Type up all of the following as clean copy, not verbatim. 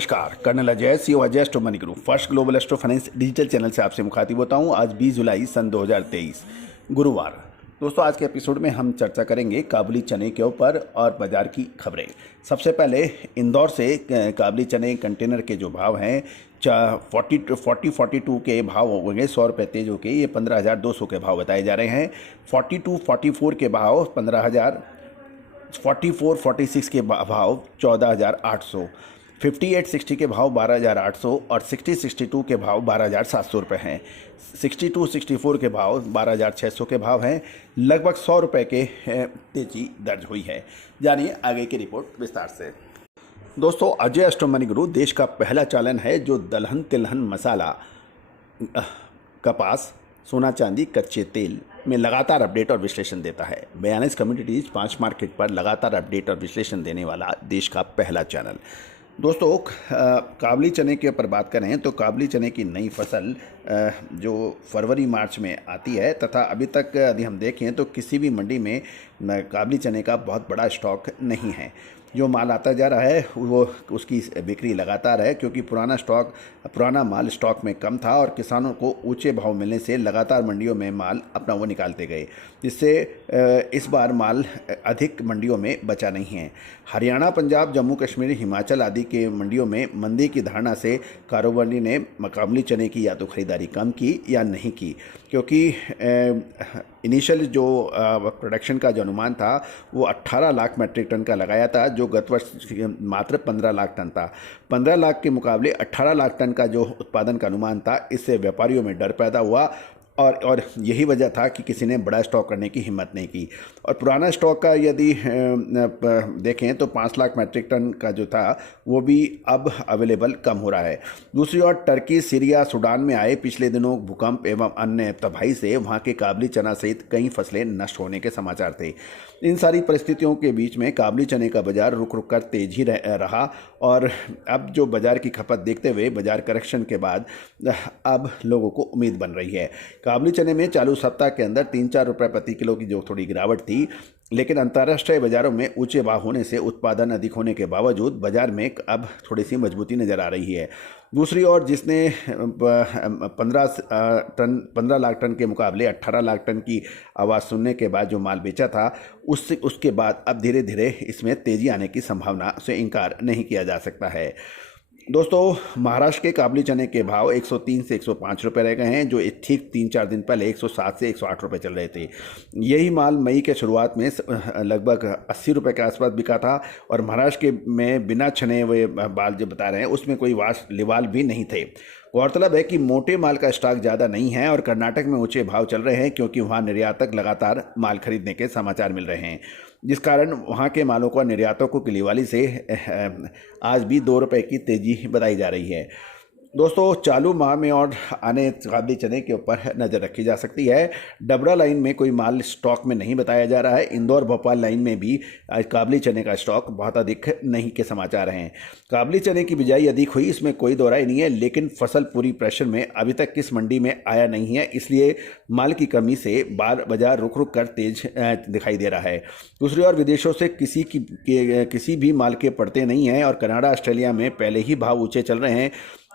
नमस्कार, colonel Ajay CO Ajay astro money group first global astro finance digital channel से आपसे मुखातिब होता हूं। आज 20 जुलाई सन 2023 गुरुवार। दोस्तों, आज के एपिसोड में हम चर्चा करेंगे काबुली चने के ऊपर और बाजार की खबरें। सबसे पहले इंदौर से काबुली चने कंटेनर के जो भाव हैं 42 के भाव हो गए, 100 रुपये तेज होके ये 15,200 के भाव बताए जा रहे हैं। 42-44 के भाव 15,000, 44-46 के भाव 14,800, 58-60 के भाव 12,800 और 60-62 के भाव 12,700 रुपये हैं। 62-64 के भाव 12,600 के भाव हैं। लगभग 100 रुपये के तेजी दर्ज हुई है। जानिए आगे की रिपोर्ट विस्तार से। दोस्तों, अजय एस्ट्रो मनी ग्रुप देश का पहला चालान है जो दलहन तिलहन मसाला, कपास, सोना चांदी, कच्चे तेल में लगातार अपडेट और विश्लेषण देता है। बयानीस कम्युनिटीज 5 मार्केट पर लगातार अपडेट और विश्लेषण देने वाला देश का पहला चैनल। दोस्तों, काबुली चने के ऊपर बात करें तो काबुली चने की नई फसल जो फरवरी मार्च में आती है तथा अभी तक यदि हम देखें तो किसी भी मंडी में काबुली चने का बहुत बड़ा स्टॉक नहीं है। जो माल आता जा रहा है वो उसकी बिक्री लगातार है, क्योंकि पुराना माल स्टॉक में कम था और किसानों को ऊंचे भाव मिलने से लगातार मंडियों में माल अपना वो निकालते गए, जिससे इस बार माल अधिक मंडियों में बचा नहीं है। हरियाणा, पंजाब, जम्मू कश्मीर, हिमाचल आदि के मंडियों में मंदी की धारणा से कारोबारी ने काबुली चने की या तो खरीदारी कम की या नहीं की, क्योंकि इनिशियल जो प्रोडक्शन का जो अनुमान था वो 18 लाख मीट्रिक टन का लगाया था, जो गत वर्ष मात्र 15 लाख टन था। 15 लाख के मुकाबले 18 लाख टन का जो उत्पादन का अनुमान था, इससे व्यापारियों में डर पैदा हुआ और यही वजह था कि किसी ने बड़ा स्टॉक करने की हिम्मत नहीं की। और पुराना स्टॉक का यदि देखें तो 5 लाख मीट्रिक टन का जो था वो भी अब अवेलेबल कम हो रहा है। दूसरी ओर टर्की, सीरिया, सूडान में आए पिछले दिनों भूकंप एवं अन्य तबाही से वहाँ के काबुली चना सहित कई फसलें नष्ट होने के समाचार थे। इन सारी परिस्थितियों के बीच में काबुली चने का बाजार रुक रुक कर तेज ही रहा और अब जो बाजार की खपत देखते हुए बाजार करेक्शन के बाद अब लोगों को उम्मीद बन रही है। काबुली चने में चालू सप्ताह के अंदर 3-4 रुपये प्रति किलो की जो थोड़ी गिरावट थी, लेकिन अंतर्राष्ट्रीय बाजारों में ऊंचे भाव होने से उत्पादन अधिक होने के बावजूद बाजार में अब थोड़ी सी मजबूती नज़र आ रही है। दूसरी ओर जिसने 15 लाख टन के मुकाबले 18 लाख टन की आवाज़ सुनने के बाद जो माल बेचा था, उसके बाद अब धीरे धीरे इसमें तेज़ी आने की संभावना से इनकार नहीं किया जा सकता है। दोस्तों, महाराष्ट्र के काबुली चने के भाव 103 से 105 रुपये रह गए हैं, जो ठीक 3-4 दिन पहले 107 से 108 रुपये चल रहे थे। यही माल मई के शुरुआत में लगभग 80 रुपये के आसपास बिका था और महाराष्ट्र के में बिना छने हुए बाल जो बता रहे हैं उसमें कोई लिवाल भी नहीं थे। गौरतलब है कि मोटे माल का स्टॉक ज़्यादा नहीं है और कर्नाटक में ऊंचे भाव चल रहे हैं, क्योंकि वहाँ निर्यातक लगातार माल खरीदने के समाचार मिल रहे हैं, जिस कारण वहाँ के मालों को निर्यातकों की लिवाली से आज भी 2 रुपये की तेज़ी बताई जा रही है। दोस्तों, चालू माह में और आने काबुली चने के ऊपर नज़र रखी जा सकती है। डबरा लाइन में कोई माल स्टॉक में नहीं बताया जा रहा है। इंदौर भोपाल लाइन में भी आज काबुली चने का स्टॉक बहुत अधिक नहीं के समाचार हैं। काबुली चने की बिजाई अधिक हुई, इसमें कोई दो राय नहीं है, लेकिन फसल पूरी प्रेशर में अभी तक किस मंडी में आया नहीं है, इसलिए माल की कमी से बाजार रुक रुक कर तेज दिखाई दे रहा है। दूसरी ओर विदेशों से किसी भी माल के पड़ते नहीं हैं और कनाडा, ऑस्ट्रेलिया में पहले ही भाव ऊँचे चल रहे हैं।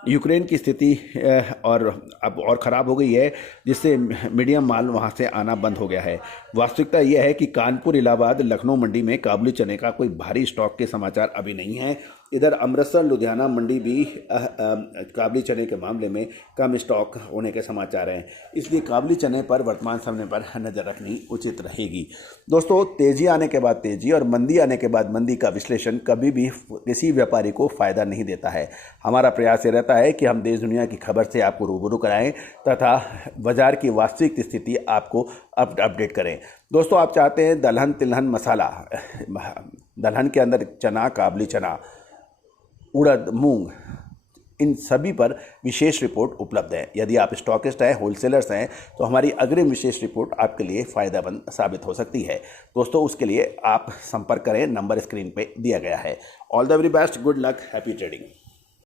यूक्रेन की स्थिति अब और ख़राब हो गई है, जिससे मीडियम माल वहां से आना बंद हो गया है। वास्तविकता यह है कि कानपुर, इलाहाबाद, लखनऊ मंडी में काबुली चने का कोई भारी स्टॉक के समाचार अभी नहीं है। इधर अमृतसर, लुधियाना मंडी भी काबुली चने के मामले में कम स्टॉक होने के समाचार हैं, इसलिए काबुली चने पर वर्तमान समय पर नज़र रखनी उचित रहेगी। दोस्तों, तेज़ी आने के बाद तेज़ी और मंदी आने के बाद मंदी का विश्लेषण कभी भी किसी व्यापारी को फ़ायदा नहीं देता है। हमारा प्रयास ये रहता है कि हम देश दुनिया की खबर से आपको रूबरू कराएं तथा बाजार की वास्तविक स्थिति आपको अपडेट करें। दोस्तों, आप चाहते हैं दलहन तिलहन मसाला, दलहन के अंदर चना, काबुली चना, उड़द, मूंग, इन सभी पर विशेष रिपोर्ट उपलब्ध है। यदि आप स्टॉकिस्ट हैं, होलसेलर्स हैं, तो हमारी अग्रिम विशेष रिपोर्ट आपके लिए फ़ायदेमंद साबित हो सकती है। दोस्तों, उसके लिए आप संपर्क करें, नंबर स्क्रीन पे दिया गया है। All the very best, good luck, happy trading.